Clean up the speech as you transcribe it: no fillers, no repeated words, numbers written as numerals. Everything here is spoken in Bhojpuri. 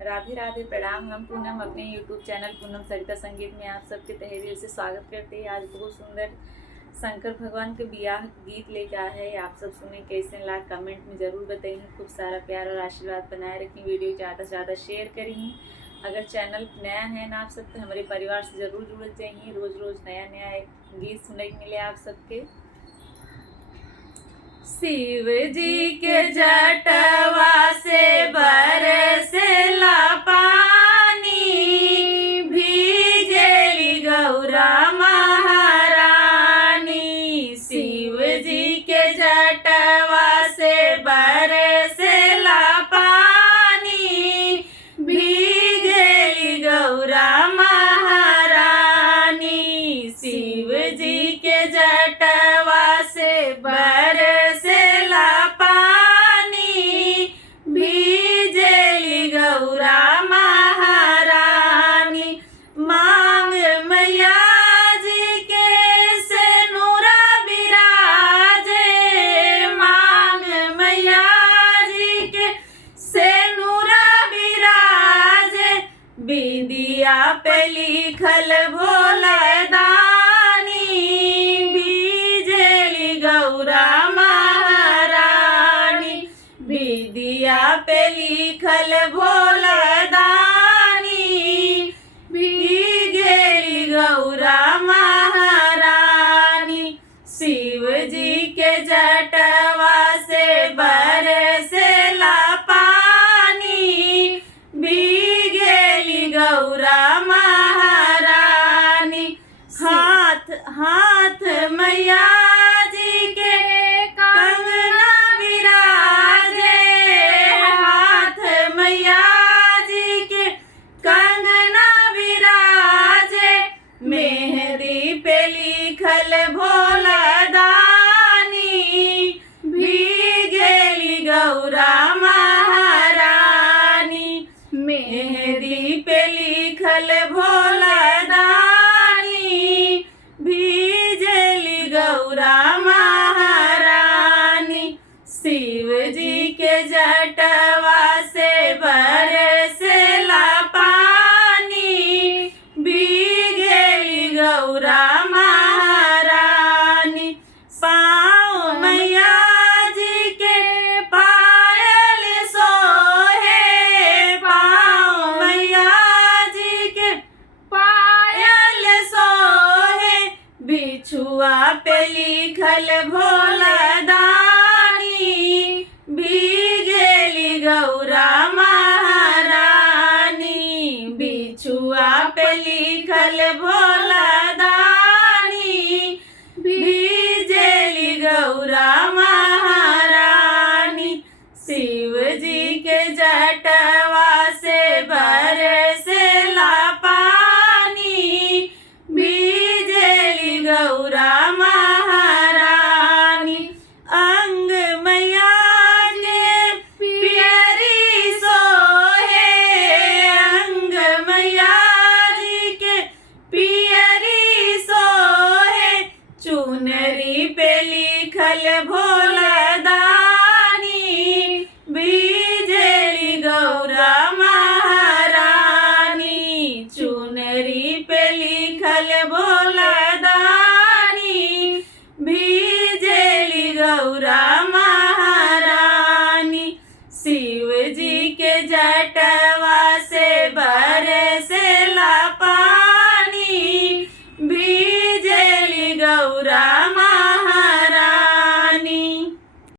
राधे राधे, प्रणाम। हम पूनम अपने YouTube चैनल पूनम सरिता संगीत में आप सबके तहे दिल से स्वागत करते हैं। आज बहुत सुंदर शंकर भगवान के बियाह गीत लेकर आए हैं। आप सब सुने कैसे लगा कमेंट में ज़रूर बताइए। खूब सारा प्यार और आशीर्वाद बनाए रखें। वीडियो ज़्यादा से ज़्यादा शेयर करिए। अगर चैनल नया है ना आप सब तो हमारे परिवार से ज़रूर जुड़ जाइए। रोज़ रोज़ नया नया गीत सुनने को मिले आप सबके। शिव जी के जटवा से बरसेला पानी, भीगेली गौरा महारानी। शिव जी के जटवा से बरसेला पानी, भीगेली गौरा महारानी। शिव जी के जटवा से बरसेला पानी, भीजेली गौरा महारानी। मांग मैया जी के सेनुरा बिराजे, मांग मैया जी के सेनुरा बिराजे। बिंदिया पे लिखल भोला गौरा महारानी। बिंदिया पे लिखल भोला दानी, भीगेली गौरा महारानी। शिव जी के जटवा से बरसेला पानी, भीगेली गौरा महारानी। हाथ हाथ मैया लिखल भोला दानी, भीगेली गौरा महारानी। मेहंदी पे लिखल भोला दानी, भीगेली गौरा महारानी। शिव जी के जटवा से बरसेला पानी, भीगेली गौरा महारानी। पाँव मैया जी के पायल सोहे, पाँव मैया जी के पायल सोहे। बिछुआ पे लिखल भो